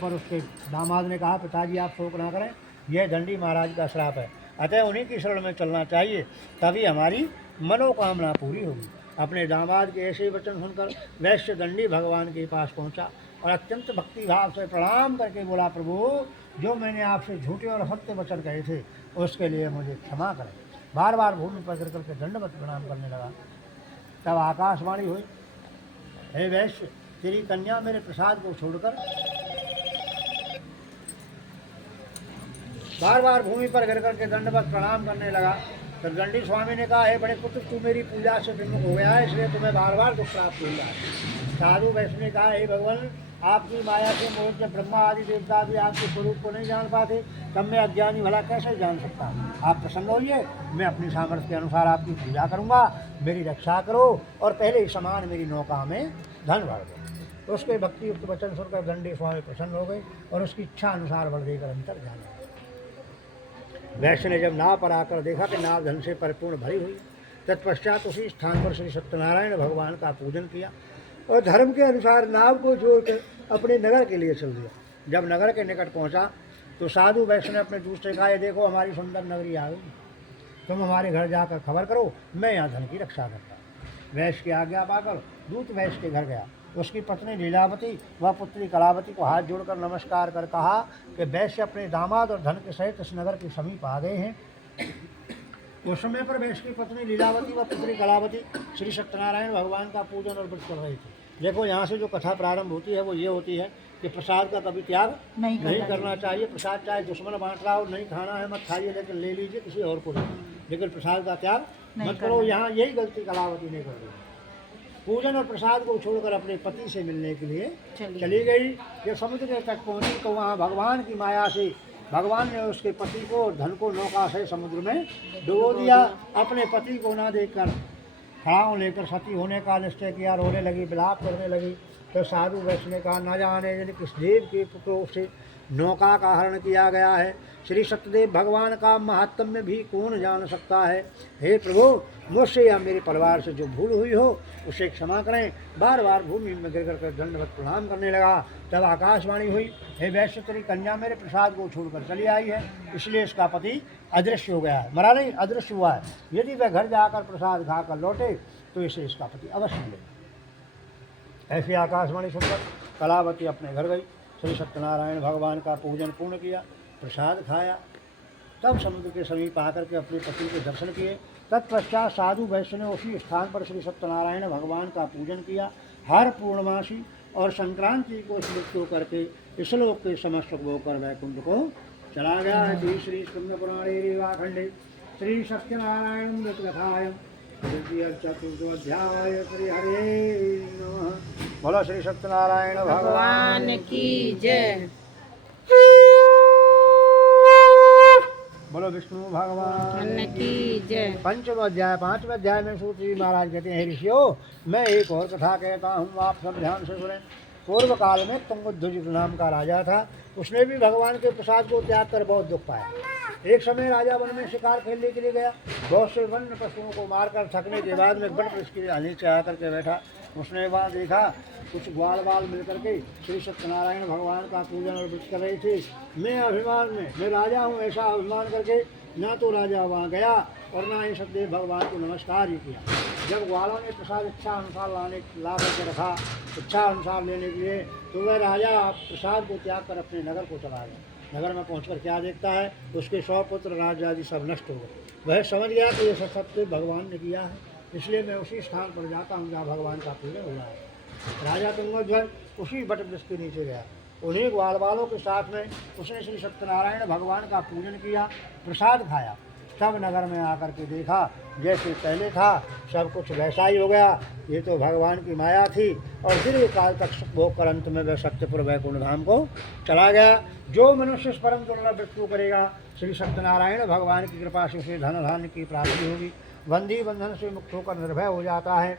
पर उसके दामाद ने कहा, पिताजी आप शोक ना करें, यह दंडी महाराज का श्राप है, अतः उन्हीं की शरण में चलना चाहिए, तभी हमारी मनोकामना पूरी होगी। अपने दामाद के ऐसे वचन सुनकर वैश्य दंडी भगवान के पास पहुंचा और अत्यंत भक्ति भाव से प्रणाम करके बोला, प्रभु, जो मैंने आपसे झूठे और सत्य वचन कहे थे उसके लिए मुझे क्षमा करें। बार बार भूमि पर गिर करके दंडवत प्रणाम करने लगा। तब आकाशवाणी हुई, हे वैश्य, तेरी कन्या मेरे प्रसाद को छोड़कर बार बार भूमि पर गिर करके दंडवत प्रणाम करने लगा। तो दंडी स्वामी ने कहा, हे बड़े पुत्र, तू मेरी पूजा से विमुख हो गया है, इसलिए तुम्हें बार बार दुख प्राप्त हो रहा है। साधु वैश्य ने कहा, हे भगवान, आपकी माया से मोहित जब ब्रह्मा आदि देवता भी आपके स्वरूप को नहीं जान पाते, तब मैं अज्ञानी भला कैसे जान सकता। आप प्रसन्न होइए, मैं अपनी सामर्थ्य के अनुसार आपकी पूजा करूँगा, मेरी रक्षा करो और पहले ही समान मेरी नौका में धन भर दो। तो उसके भक्ति युक्त वचन सुनकर दंडी स्वामी प्रसन्न हो गए और उसकी इच्छा अनुसार वर देकर अंतर जाने लगे। वैश्य ने जब नाव पर आकर देखा कि नाव धन से परिपूर्ण भरी हुई, तत्पश्चात उसी स्थान पर श्री सत्यनारायण भगवान का पूजन किया और धर्म के अनुसार नाव को छोड़कर अपने नगर के लिए चल दिया। जब नगर के निकट पहुंचा तो साधु वैश्य ने अपने दूत से कहा, ये देखो हमारी सुंदर नगरी आ गई, तुम हमारे घर जाकर खबर करो, मैं यहाँ धन की रक्षा करता। वैश्य की आज्ञा पाकर दूत वैश्य के घर गया। उसकी पत्नी लीलावती व पुत्री कलावती को हाथ जोड़कर नमस्कार कर कहा कि वैश्य अपने दामाद और धन के सहित इस नगर के समीप आ गए हैं। उस समय पर वैश्य की पत्नी लीलावती व पुत्री कलावती श्री सत्यनारायण भगवान का पूजन और व्रत कर रही थी। देखो, यहाँ से जो कथा प्रारंभ होती है वो ये होती है कि प्रसाद का कभी त्याग नहीं करना चाहिए। प्रसाद चाहे दुश्मन बांट रहा हो, नहीं खाना है मत खाइए, लेकिन ले लीजिए किसी और को नहीं, लेकिन प्रसाद का त्याग मत करो। यहाँ यही गलती कलावती ने कर दी। पूजन और प्रसाद को छोड़कर अपने पति से मिलने के लिए चली गई। जब समुद्र के तक पहुंची तो वहाँ भगवान की माया से भगवान ने उसके पति को और धन को नौका से समुद्र में डुबो दिया। अपने पति को न देखकर खड़ाऊ लेकर सती होने का निश्चय किया, रोने लगी, विलाप करने लगी। तो साधु वैश्य ने कहा, न जाने किस देव के पुत्रों से नौका का हरण किया गया है। श्री सत्यदेव भगवान का महात्म्य भी कौन जान सकता है। हे प्रभु, मुझसे या मेरे परिवार से जो भूल हुई हो उसे क्षमा करें। बार बार भूमि में गिर कर दंडवत प्रणाम करने लगा। तब आकाशवाणी हुई, हे वैश्य, तेरी कन्या मेरे प्रसाद को छोड़कर चली आई है, इसलिए इसका पति अदृश्य हो गया है, मरा नहीं, अदृश्य हुआ है। यदि वह घर जाकर प्रसाद खाकर लौटे तो इसे इसका पति अवश्य मिलेगा। ऐसी आकाशवाणी सुनकर कलावती अपने घर गई, श्री सत्यनारायण भगवान का पूजन पूर्ण किया, प्रसाद खाया। तब समुद्र के समीप आकर के अपने पति के दर्शन किए। तत्पश्चात साधु वैश्य ने उसी स्थान पर श्री सत्यनारायण भगवान का पूजन किया। हर पूर्णमासी और संक्रांति को स्मृत करके इस लोक के समस्त होकर वैकुंठ को चला गया है। श्री स्कंद पुराणे रेवाखंडे श्री सत्यनारायण मृत कथायम द्वितीय चतुर्थोध्याय श्री हरे नमः। बोलो श्री सत्यनारायण भगवान की जय। बोलो विष्णु भगवान की जय। पंचम अध्याय 5वें अध्याय में सूत जी महाराज कहते हैं, ऋषियों, मैं एक और कथा कहता हूँ, आप सब ध्यान से सुने। पूर्व काल में तुंगध्वज नाम का राजा था। उसने भी भगवान के प्रसाद को त्याग कर बहुत दुख पाया। एक समय राजा वन में शिकार खेलने के लिए गया। बहुत से वन्य पशुओं को मारकर थकने के बाद में वट वृक्ष के नीचे आकर के बैठा। उसने वहाँ देखा कुछ ग्वाल बाल मिलकर के श्री सत्यनारायण भगवान का पूजन और व्रत कर रहे थे। मैं अभिमान में मैं राजा हूँ ऐसा अभिमान करके ना तो राजा वहाँ गया और ना ही सत्यदेव भगवान को नमस्कार ही किया। जब ग्वालों ने प्रसाद इच्छा अनुसार ला करके रखा, इच्छा अनुसार लेने के लिए, तो वह राजा प्रसाद को त्याग कर अपने नगर को चला गया। नगर में पहुंचकर क्या देखता है, उसके 100 पुत्र राज्य आदि सब नष्ट हो गए। वह समझ गया कि यह सत्यदेव भगवान ने किया है, इसलिए मैं उसी स्थान पर जाता हूँ जहाँ भगवान का पूजन हो रहा है। राजा तुंगध्वज उसी वट वृक्ष के नीचे गया। उन्हीं ग्वाल बालों के साथ में उसने श्री सत्यनारायण भगवान का पूजन किया, प्रसाद खाया। सब नगर में आकर के देखा जैसे पहले था सब कुछ वैसा ही हो गया। ये तो भगवान की माया थी। और दीर्घ काल तक भोग कर अंत में वह सत्यपुर वैकुंठ धाम को चला गया। जो मनुष्य इस परम दुर्लभ व्रत को करेगा, श्री सत्यनारायण भगवान की कृपा से उसे धन धान्य की प्राप्ति होगी। बंदी बंधन से मुक्त होकर निर्भय हो जाता है।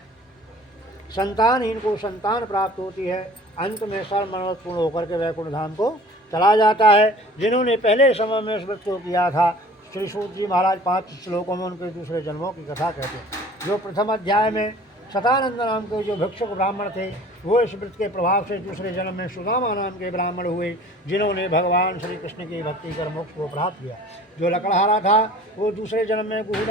संतानहीन को संतान प्राप्त होती है। अंत में सर्व मनोरथ पूर्ण होकर के वैकुंठ धाम को चला जाता है। जिन्होंने पहले समय में उस व्रत को किया था, श्री सूत जी महाराज 5 श्लोकों में उनके दूसरे जन्मों की कथा कहते हैं। जो प्रथम अध्याय में शतानंद नाम के जो भिक्षुक ब्राह्मण थे वो इस व्रत के प्रभाव से दूसरे जन्म में सुदामा नाम के ब्राह्मण हुए, जिन्होंने भगवान श्री कृष्ण की भक्ति कर मोक्ष को प्राप्त किया। जो लकड़हारा था वो दूसरे जन्म में गुहू